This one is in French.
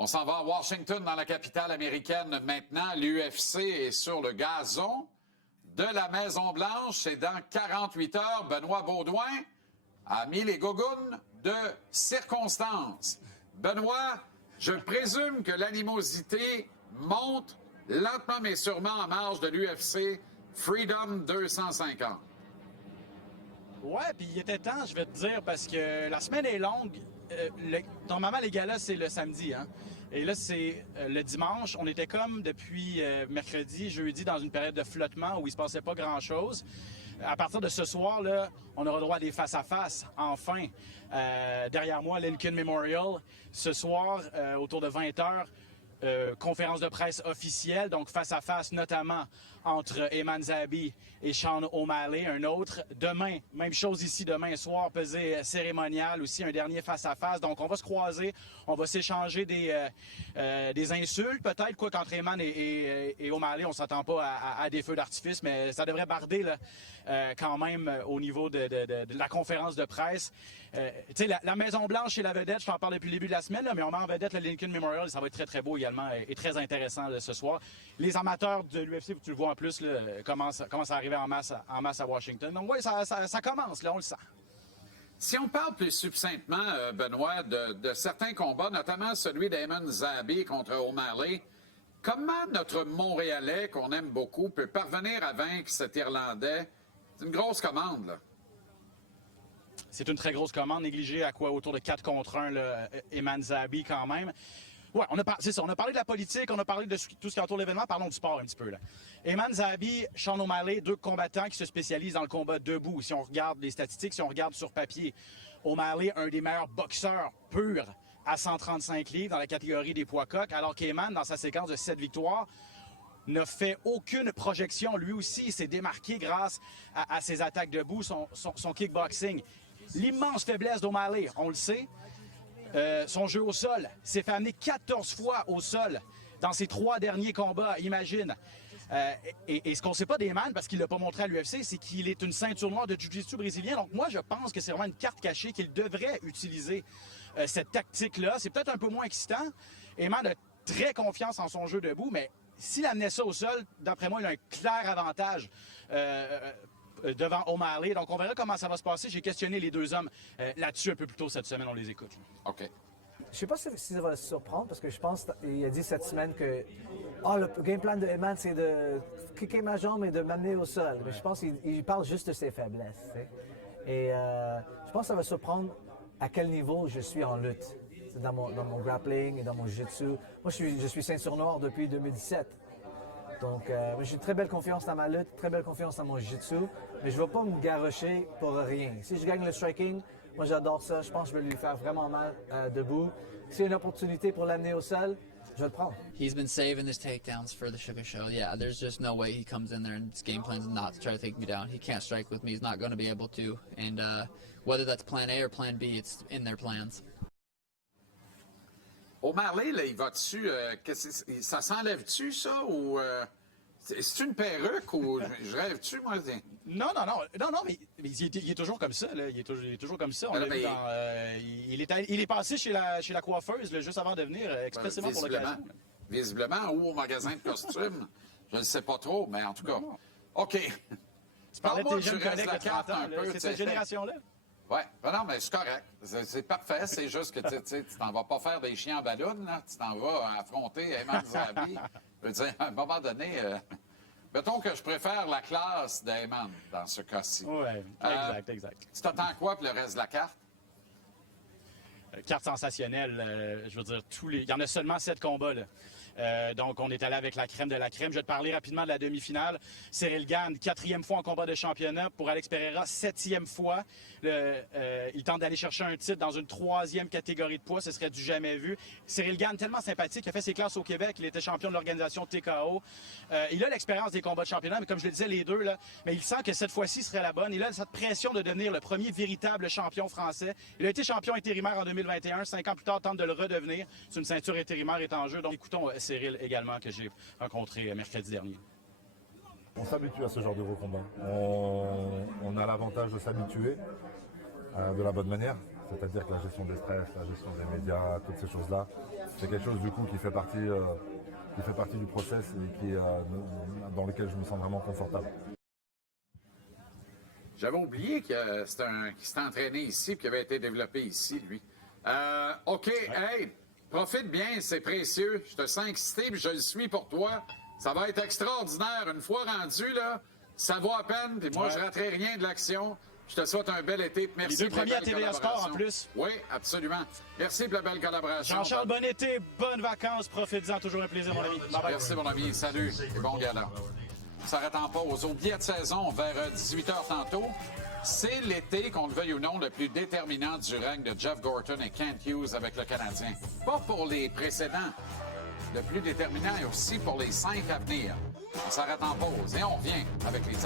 On s'en va à Washington, dans la capitale américaine. Maintenant, l'UFC est sur le gazon de la Maison-Blanche. Et dans 48 heures, Benoît Baudouin a mis les gougounes de circonstance. Benoît, je présume que l'animosité monte lentement mais sûrement en marge de l'UFC Freedom 250. Ouais, puis il était temps, je vais te dire, parce que la semaine est longue. Normalement, les galas, c'est le samedi, hein? Et là, c'est le dimanche. On était comme depuis mercredi, jeudi, dans une période de flottement où il se passait pas grand-chose. À partir de ce soir, là, on aura droit à des face-à-face, enfin. Derrière moi, Lincoln Memorial. Ce soir, autour de 20 h, conférence de presse officielle, donc face-à-face notamment entre Ayman Zahabi et Sean O'Malley, un autre. Demain, même chose ici, demain soir, pesée cérémoniale, aussi un dernier face-à-face. Donc on va se croiser, on va s'échanger des insultes peut-être, quoi qu'entre Ayman et O'Malley, on s'attend pas à des feux d'artifice, mais ça devrait barder là, quand même au niveau de la conférence de presse. Tu sais, la Maison-Blanche et la vedette, je t'en parle depuis le début de la semaine, là, mais on met en vedette le Lincoln Memorial, ça va être très très beau également et très intéressant là, ce soir. Les amateurs de l'UFC, tu le vois en plus, là, commencent à arriver en masse à Washington. Donc oui, ça commence, là, on le sent. Si on parle plus succinctement, Benoît, de certains combats, notamment celui d'Ayman Zahabi contre O'Malley, comment notre Montréalais, qu'on aime beaucoup, peut parvenir à vaincre cet Irlandais? C'est une grosse commande, là. C'est une très grosse commande, négligée à quoi? Autour de 4 contre 1, là, Ayman Zahabi quand même. Ouais, c'est ça, on a parlé de la politique, on a parlé de tout ce qui entoure l'événement, parlons du sport un petit peu, là. Ayman Zahabi, Sean O'Malley, 2 combattants qui se spécialisent dans le combat debout. Si on regarde les statistiques, si on regarde sur papier, O'Malley, un des meilleurs boxeurs purs à 135 livres dans la catégorie des poids coqs, alors qu'Ayman, dans sa séquence de 7 victoires, n'a fait aucune projection. Lui aussi, il s'est démarqué grâce à ses attaques debout, son kickboxing. L'immense faiblesse d'O'Malley, on le sait, son jeu au sol s'est fait amener 14 fois au sol dans ses 3 derniers combats, imagine. Et ce qu'on ne sait pas d'Ayman, parce qu'il ne l'a pas montré à l'UFC, c'est qu'il est une ceinture noire de jiu-jitsu brésilien. Donc moi, je pense que c'est vraiment une carte cachée qu'il devrait utiliser cette tactique-là. C'est peut-être un peu moins excitant. Ayman a très confiance en son jeu debout, mais s'il amenait ça au sol, d'après moi, il a un clair avantage devant O'Malley. Donc, on verra comment ça va se passer. J'ai questionné les 2 hommes là-dessus un peu plus tôt cette semaine. On les écoute. Là. OK. Je sais pas si ça va se surprendre, parce que je pense qu'il a dit cette semaine que le game plan de Ayman, c'est de kicker ma jambe et de m'amener au sol. Mais je pense qu'il parle juste de ses faiblesses. T'sais. Et je pense que ça va surprendre à quel niveau je suis en lutte. Dans mon grappling et dans mon jiu-jitsu. Moi, je suis ceinture noire depuis 2017. Donc, j'ai une très belle confiance dans ma lutte, très belle confiance dans mon jiu-jitsu, mais je ne vais pas me garrocher pour rien. Si je gagne le striking, moi j'adore ça, je pense que je vais lui faire vraiment mal debout. S'il y a une opportunité pour l'amener au sol, je vais le prendre. He's been saving his takedowns for the Sugar Show. Yeah, there's just no way he comes in there and his game plan is not to try to take me down. He can't strike with me, he's not going to be able to. And whether that's plan A or plan B, it's in their plans. O'Malley, là, il va dessus. Ça s'enlève-tu, ça? Ou c'est une perruque ou je rêve-tu, moi? Non, mais il est toujours comme ça. Là. Il est toujours comme ça. On l'a vu dans, il est passé chez la coiffeuse là, juste avant de venir, expressément pour l'occasion. Visiblement, ou au magasin de costumes. Je ne sais pas trop, mais en tout cas. Non. OK. Tu parlais de tes jeunes collègues de 30 ans. C'est cette génération-là. Oui, non, mais c'est correct. C'est parfait. C'est juste que tu t'en vas pas faire des chiens en ballon, là. Tu t'en vas affronter Ayman Zahabi. Je veux dire, à un moment donné, mettons que je préfère la classe d'Ayman dans ce cas-ci. Oui, exact. Tu t'attends quoi pour le reste de la carte? Carte sensationnelle, je veux dire, il y en a seulement 7 combats, là. Donc, on est allé avec la crème de la crème. Je vais te parler rapidement de la demi-finale. Cyril Gane, 4e fois en combat de championnat. Pour Alex Pereira, 7e fois. Il tente d'aller chercher un titre dans une 3e catégorie de poids. Ce serait du jamais vu. Cyril Gane, tellement sympathique, il a fait ses classes au Québec. Il était champion de l'organisation TKO. Il a l'expérience des combats de championnat, mais comme je le disais, les 2, là, mais il sent que cette fois-ci serait la bonne. Il a cette pression de devenir le premier véritable champion français. Il a été champion intérimaire en 2021. 5 ans plus tard, tente de le redevenir. C'est une ceinture intérimaire est en jeu. Donc, écoutons Cyril également, que j'ai rencontré mercredi dernier. On s'habitue à ce genre de gros combats. On a l'avantage de s'habituer de la bonne manière. C'est-à-dire que la gestion des stress, la gestion des médias, toutes ces choses-là, c'est quelque chose du coup qui fait partie du process et dans lequel je me sens vraiment confortable. J'avais oublié qu'il s'était entraîné ici et qu'il avait été développé ici, lui. OK, hey, profite bien, c'est précieux. Je te sens excité puis je le suis pour toi. Ça va être extraordinaire. Une fois rendu, là, ça vaut à peine. Puis moi, je raterai rien de l'action. Je te souhaite un bel été. Merci Les deux pour la premiers à belle TVA Sport, en collaboration. plus. Oui, absolument. Merci pour la belle collaboration. Jean-Charles, bon été, bonnes vacances, profitez-en, toujours un plaisir, mon ami. Bye bye. Merci, mon ami. Salut et bon gala. On s'arrête en pause. Au billet de saison, vers 18h tantôt, c'est l'été, qu'on le veuille ou non, le plus déterminant du règne de Jeff Gorton et Kent Hughes avec le Canadien. Pas pour les précédents. Le plus déterminant est aussi pour les 5 à venir. On s'arrête en pause et on revient avec les